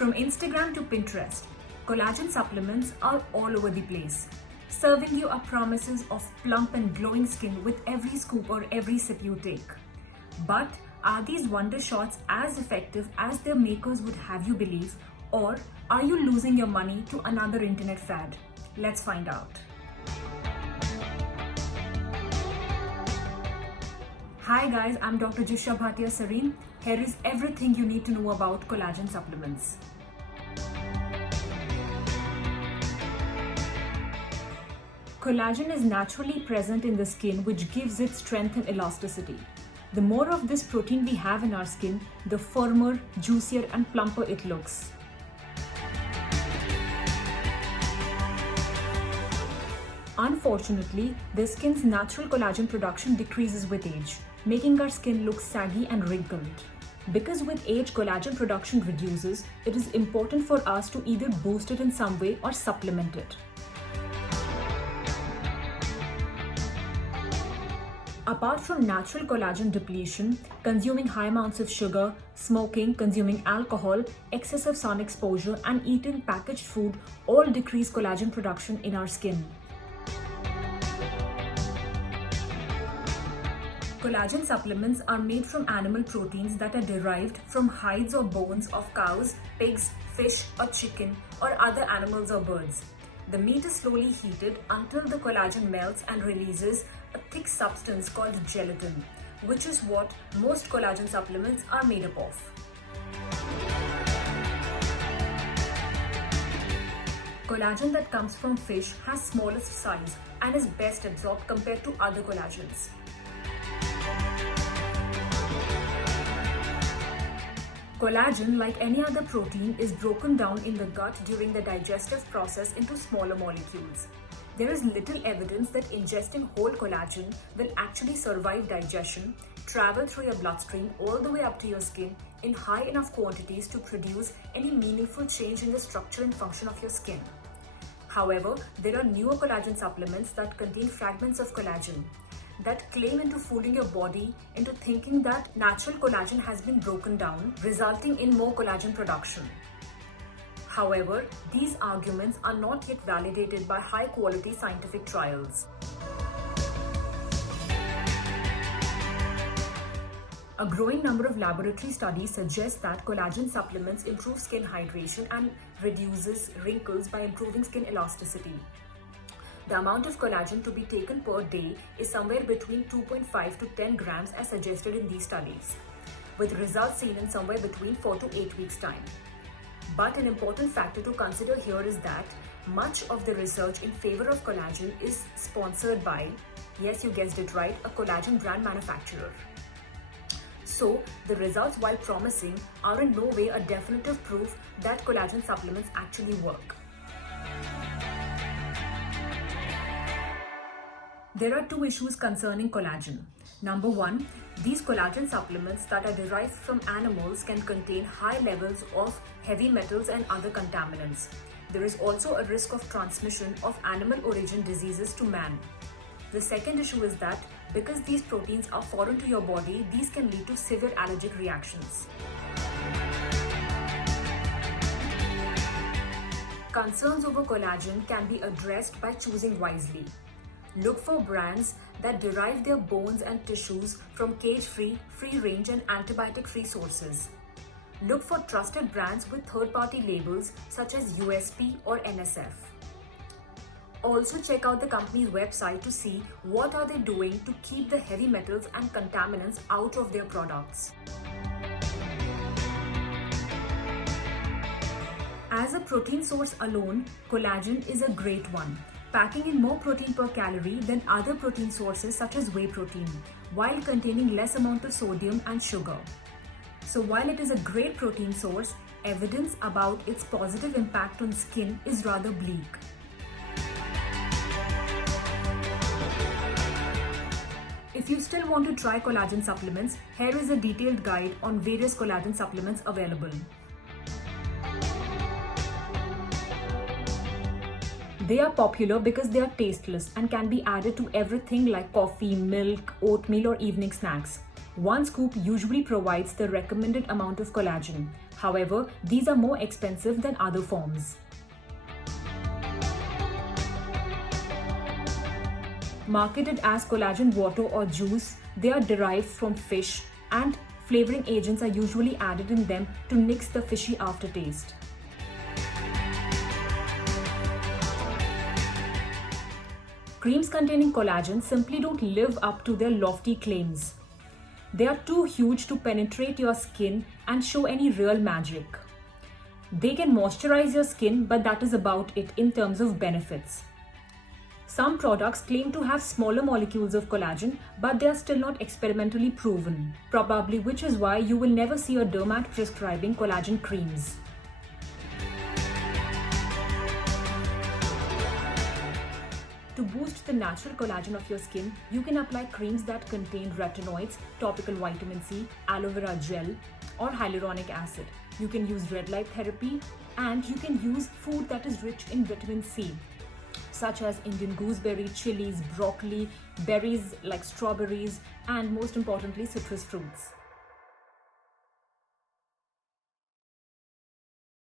From Instagram to Pinterest, collagen supplements are all over the place, serving you up promises of plump and glowing skin with every scoop or every sip you take. But are these wonder shots as effective as their makers would have you believe, or are you losing your money to another internet fad? Let's find out. Hi guys, I'm Dr. Jisha Bhatia Sareen. Here is everything you need to know about collagen supplements. Collagen is naturally present in the skin, which gives it strength and elasticity. The more of this protein we have in our skin, the firmer, juicier and plumper it looks. Unfortunately, the skin's natural collagen production decreases with age, making our skin look saggy and wrinkled. Because with age collagen production reduces, it is important for us to either boost it in some way or supplement it. Apart from natural collagen depletion, consuming high amounts of sugar, smoking, consuming alcohol, excessive sun exposure, and eating packaged food all decrease collagen production in our skin. Collagen supplements are made from animal proteins that are derived from hides or bones of cows, pigs, fish, or chicken, or other animals or birds. The meat is slowly heated until the collagen melts and releases a thick substance called gelatin, which is what most collagen supplements are made up of. Collagen that comes from fish has smallest size and is best absorbed compared to other collagens. Collagen, like any other protein, is broken down in the gut during the digestive process into smaller molecules. There is little evidence that ingesting whole collagen will actually survive digestion, travel through your bloodstream all the way up to your skin in high enough quantities to produce any meaningful change in the structure and function of your skin. However, there are newer collagen supplements that contain fragments of collagen that claim into fooling your body into thinking that natural collagen has been broken down, resulting in more collagen production. However, these arguments are not yet validated by high-quality scientific trials. A growing number of laboratory studies suggest that collagen supplements improve skin hydration and reduces wrinkles by improving skin elasticity. The amount of collagen to be taken per day is somewhere between 2.5 to 10 grams as suggested in these studies, with results seen in somewhere between 4 to 8 weeks' time. But an important factor to consider here is that much of the research in favor of collagen is sponsored by, yes, you guessed it right, a collagen brand manufacturer. So, the results, while promising, are in no way a definitive proof that collagen supplements actually work. There are two issues concerning collagen. Number one, these collagen supplements that are derived from animals can contain high levels of heavy metals and other contaminants. There is also a risk of transmission of animal origin diseases to man. The second issue is that because these proteins are foreign to your body, these can lead to severe allergic reactions. Concerns over collagen can be addressed by choosing wisely. Look for brands that derive their bones and tissues from cage-free, free-range and antibiotic-free sources. Look for trusted brands with third-party labels such as USP or NSF. Also check out the company's website to see what are they doing to keep the heavy metals and contaminants out of their products. As a protein source alone, collagen is a great one, packing in more protein per calorie than other protein sources such as whey protein, while containing less amount of sodium and sugar. So while it is a great protein source, evidence about its positive impact on skin is rather bleak. If you still want to try collagen supplements, here is a detailed guide on various collagen supplements available. They are popular because they are tasteless and can be added to everything like coffee, milk, oatmeal or evening snacks. One scoop usually provides the recommended amount of collagen. However, these are more expensive than other forms. Marketed as collagen water or juice, they are derived from fish, and flavoring agents are usually added in them to nix the fishy aftertaste. Creams containing collagen simply don't live up to their lofty claims. They are too huge to penetrate your skin and show any real magic. They can moisturize your skin, but that is about it in terms of benefits. Some products claim to have smaller molecules of collagen, but they are still not experimentally proven, probably which is why you will never see a dermat prescribing collagen creams. To boost the natural collagen of your skin, you can apply creams that contain retinoids, topical vitamin C, aloe vera gel, or hyaluronic acid. You can use red light therapy, and you can use food that is rich in vitamin C, such as Indian gooseberry, chilies, broccoli, berries like strawberries, and most importantly, citrus fruits.